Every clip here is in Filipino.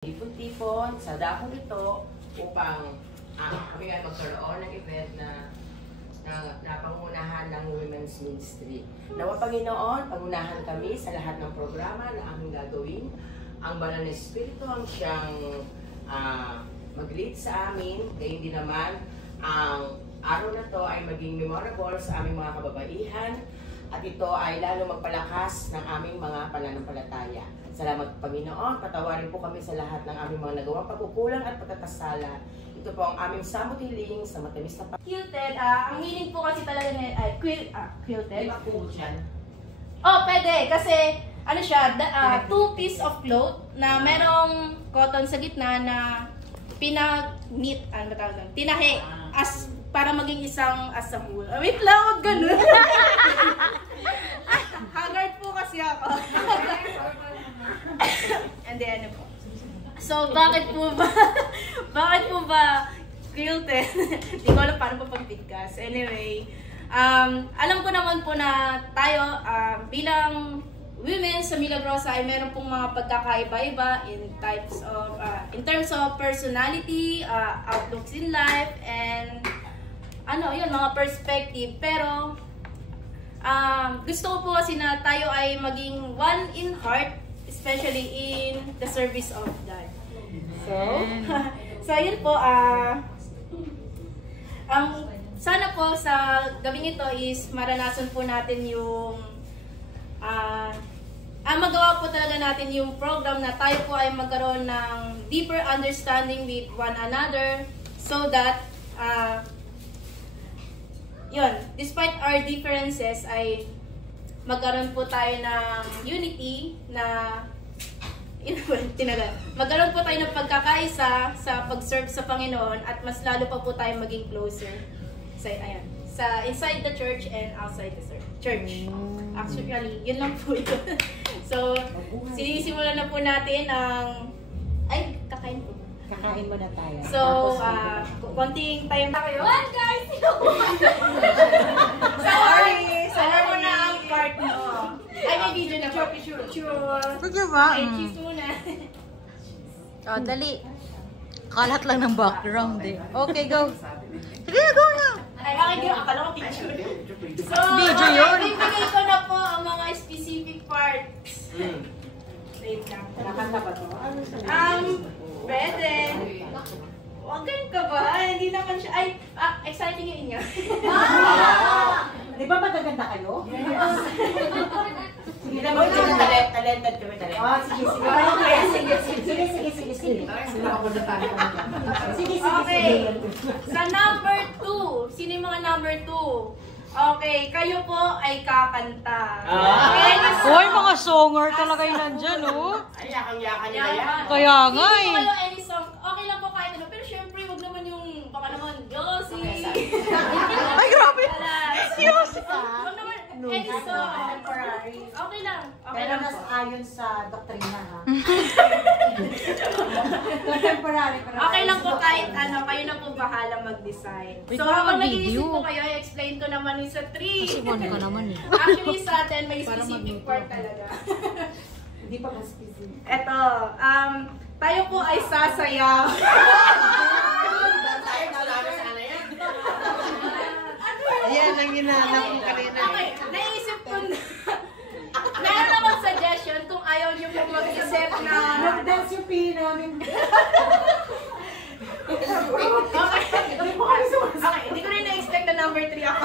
Tipon-tipon sa dako nito upang kami ay magkaroon ng event na pangunahan ng Women's Ministry. Nawa Panginoon, pangunahan kami sa lahat ng programa na aming gagawin. Ang Banal na Espiritu ang siyang mag-lead sa amin. Gayon din naman, ang araw na to ay maging memorable sa aming mga kababaihan at ito ay lalo magpalakas ng aming mga pananampalataya. Salamat Panginoon, patawarin po kami sa lahat ng aming mga nagawang pagkukulang at pagkakasala. Ito po ang aming samot hiling sa matamis na Quilted, ang meaning po kasi talaga niya ay quilted. Di ba po dyan? Oh, pwede. Kasi, ano siya, two piece of cloth na merong cotton sa gitna na pinag-knit, ano ba tawag doon? Tinahi, as, para maging isang as a whole. Wait lang, wag ganun. Haggard po kasi ako. And then, ano po? So, bakit po ba quilted? Hindi ko alam paano pa pagbigkas. Anyway, alam ko naman po na tayo bilang women sa Milagrosa ay meron pong mga pagkakaiba-iba in terms of personality, outlooks in life, and yun, mga perspective. Pero gusto ko po kasi na tayo ay maging one in heart, especially in the service of God. So yun po, sana po sa gabing ito is maranasan po natin yung magawa po talaga natin yung program na tayo po ay magkaroon ng deeper understanding with one another so that yun, despite our differences ay magkaroon po tayo ng unity na magkaroon po tayo ng pagkakaisa sa pag-serve sa Panginoon at mas lalo pa po tayo maging closer sa inside the church and outside the church. Actually, yun lang po ito. So, sinisimulan na po natin ang kakain po. Kakain mo na tayo. So, konting time na kayo. What guys? Sorry! Alam mo na ang part mo. Ay, may video na po. Sure. Sige ba? Ay, cheese muna. Dali. Kalat lang ng background eh. Okay, go. Sige, go na. Ay, akala ko picture. So, Video yun. bibigay ko na po ang mga specific parts. Wait lang. Nakanta ba ito? Pwede. Huwag kayong kabahan. Hindi naman siya. Ay, exciting yung inyo. Di ba magaganda kayo? Hindi naman talented kami talaga. Sige. Okay. Sa number 2. Sino yung mga number 2? Okay, kayo po ay kakanta. Hoy, mga songer talaga yung nandyan, oh. Ay, yakang-yakan niya yan. Kaya nga Hindi eh. ko kayo any song. Okay lang po kahit ano. Pero syempre, wag naman yung, baka naman, Yossi. Ay, grabe. Yossi. Wag naman, any song. Okay lang. Okay Pero lang mas po. ayon sa doktrina, ha? Contemporary. Okay lang po kahit ano, kayo na po bahala mag-decide. Wait, So, parang habang mag-video. nag-iisip po kayo, i-explain ko naman yung sa 3. Kasibuan ka naman eh. Actually, sa atin, may specific part talaga. Hindi pa mas specific. Eto, tayo po ay sasayaw. Tayo nalala sa ano yan? Ayan ang hinahanap ko kanina. Okay, naisip ko na. Meron akong suggestion kung ayaw niyo po mag-isip na. Nag-dance yung pili namin. Okay, hindi ko rin na-expect na number 3 ako.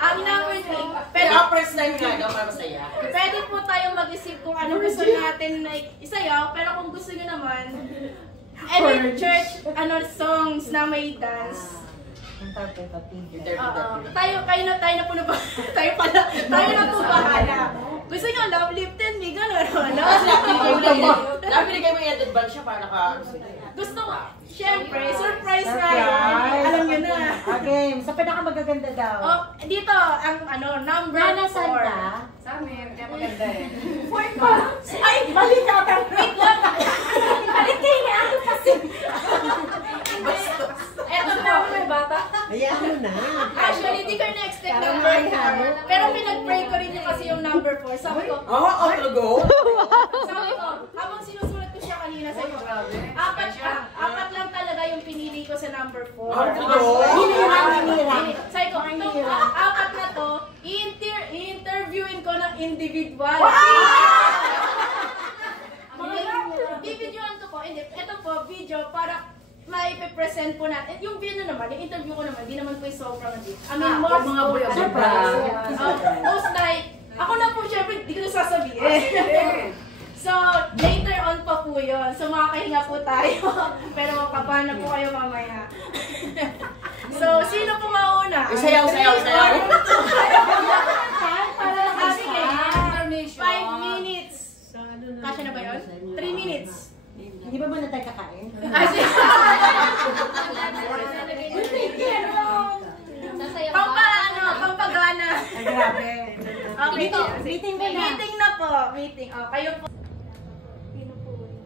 Ang number 3, Pero first time nga daw para masaya. pwede po tayong mag-isip kung ano gusto natin na isayaw, pero kung gusto nyo naman, any church songs na may dance. Interpretative. Tayo na po na ba? Tayo na po bahala. Gusto nyo, love lifted me, gano'n. Napinigay mo yung advance siya para Gusto ko, syempre, surprise na yan. Alam nyo na. Okay, sa pinakamagaganda daw. Oh, dito, ang number 4. Saan ka? Sa amin, kaya maganda eh. 4 pa! Ay, mali ka! Wait lang! Balik kayo na ako kasi. Eto na ako may bata. Ayan mo na. Actually, di ko na-expect number 4. Pero pinag-pray ko rin yung kasi yung number 4. Sabi ko, Oh, out to go? sabi ko, habang Hinirang. Sabi ko, itong apat na to, i-interviewin ko ng individual. Bibidyoan ko po, hindi, ito po, video para maipe-present po natin. Yung video naman, yung interview ko naman, hindi naman po yung sobrang deep. I mean, more mga boy, surprise. Most like, ako na po, syempre, hindi ko na sasabihin. So, later on pa po yun. So, makakahinga po tayo. Pero magpapahan na po kayo mamaya. So, sino po mauna? Sayaw. Para lang 5 minutes. Kasya na ba yun? 3 minutes. Hindi ba na tayo kakain? Pampagana. Ay, grabe. Okay, Meeting ko na. Meeting na po. Meeting. Oh, kayo po. Pinupuri,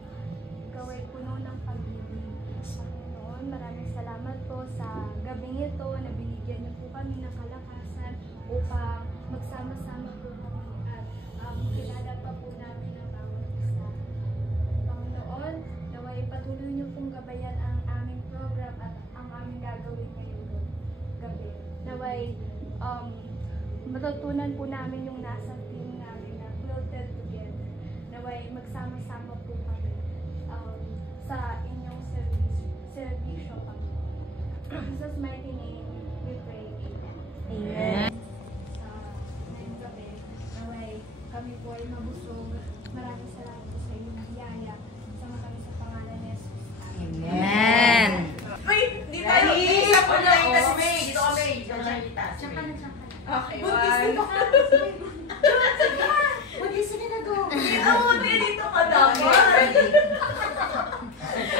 gaway puno ng pag-ibig. Panginoon, maraming salamat po sa gabing ito na binigyan niyo po kami ng kalakasan upang magsama-sama po kami at kilala pa po namin ang bawat isa. Panginoon, naway patuloy niyo pong gabayan ang aming program at ang aming gagawin ngayong gabi. Naway matutunan po namin yung nasa team namin na quilted together. Naway magsama-sama po kami sa inyong servisyo pa. In Jesus' mighty name, we pray. Amen. Sa ngayong gabi, naway kami po ay mabusog. Maraming salamat po sa inyong biyaya. Sama kami sa pangalan ni Jesus. Amen. Uy, di tayo. Isa po na itas, May. Dito ka, May. Okay, Buntis one. dito ka. Buntis na go. Dito ka dapat.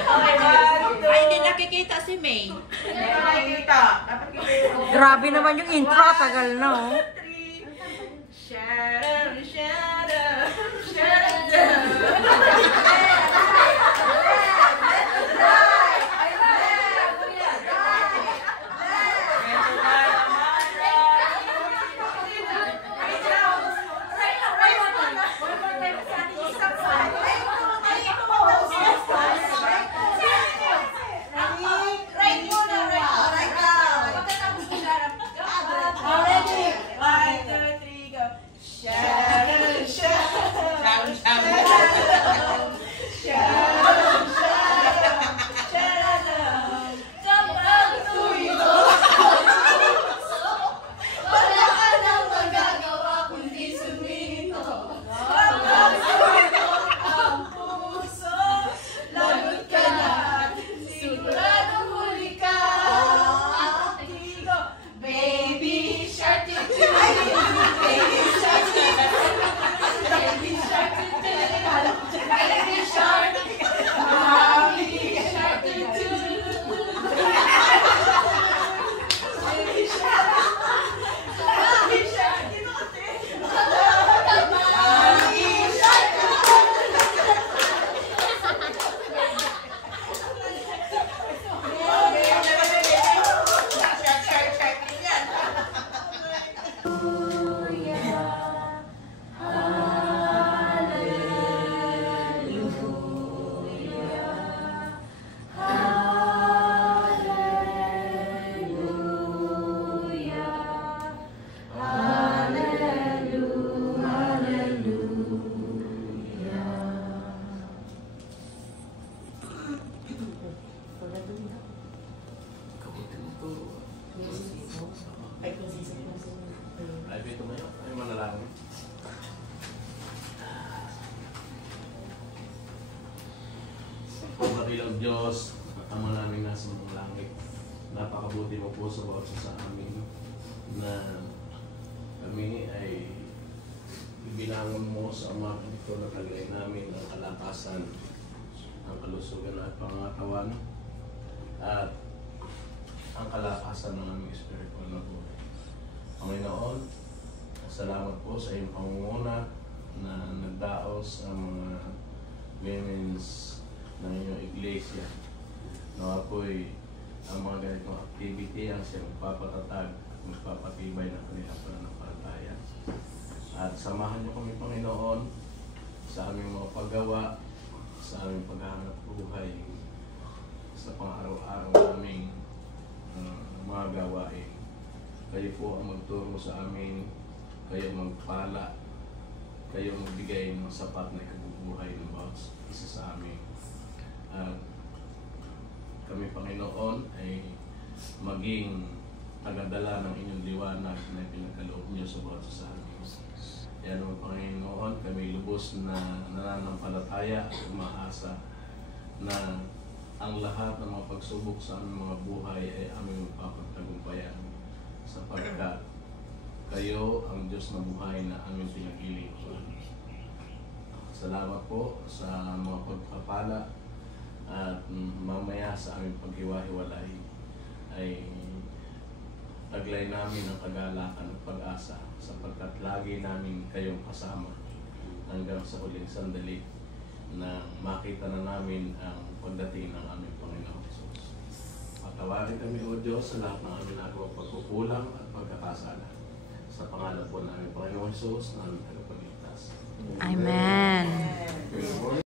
Okay, one, two. Ay, hindi nakikita si May. Nakikita. Dapat kita. Grabe naman yung intro, tagal na oh. 3. Shadow. Ay, ito na yun. Ay, manalangin. Pagdakilang Diyos, Ama namin nasa mga langit, napakabuti mo po sa bawat isa sa amin na kami ay ibilangon mo sa mga ito na tagay namin ang kalakasan, ang kalusugan at pangatawan at ang kalakasan ng aming spiritual na buhay. Panginoon, salamat po sa iyong pangunguna na nagdaos sa mga women's ng inyong iglesia. Nawa po'y ang mga ganitong activity ang siyang magpapatatag at magpapatibay ng kanilang pananampalataya. At samahan niyo kami, Panginoon, sa aming mga paggawa, sa aming paghahanap buhay, sa pang-araw-araw naming mga gawain. Kayo po ang magturo sa amin, kayo magpala, kayo magbigay ng sapat na ikabubuhay ng bawat isa sa amin. At kami, Panginoon, ay maging tagadala ng inyong liwanag na pinagkaloob niyo sa bawat isa sa amin. Kaya naman, Panginoon, kami lubos na nananampalataya at umaasa na ang lahat ng mga pagsubok sa aming mga buhay ay aming magpapagtagumpayan sapagkat kayo ang Diyos na buhay na aming pinag-ilingkuran. Salamat po sa mga pagpapala at mamaya sa aming paghiwa-hiwalay ay taglay namin ang kagalakan at pag-asa sapagkat lagi namin kayong kasama hanggang sa huling sandali na makita na namin ang pagdating ng aming Panginoon Jesus. Patawarin kami, O Diyos, sa lahat ng aming nagawang pagkukulang at pagkakasala. Sa pangalan po ng aming Panginoon Jesus na aming tagapagligtas. Amen. Good morning.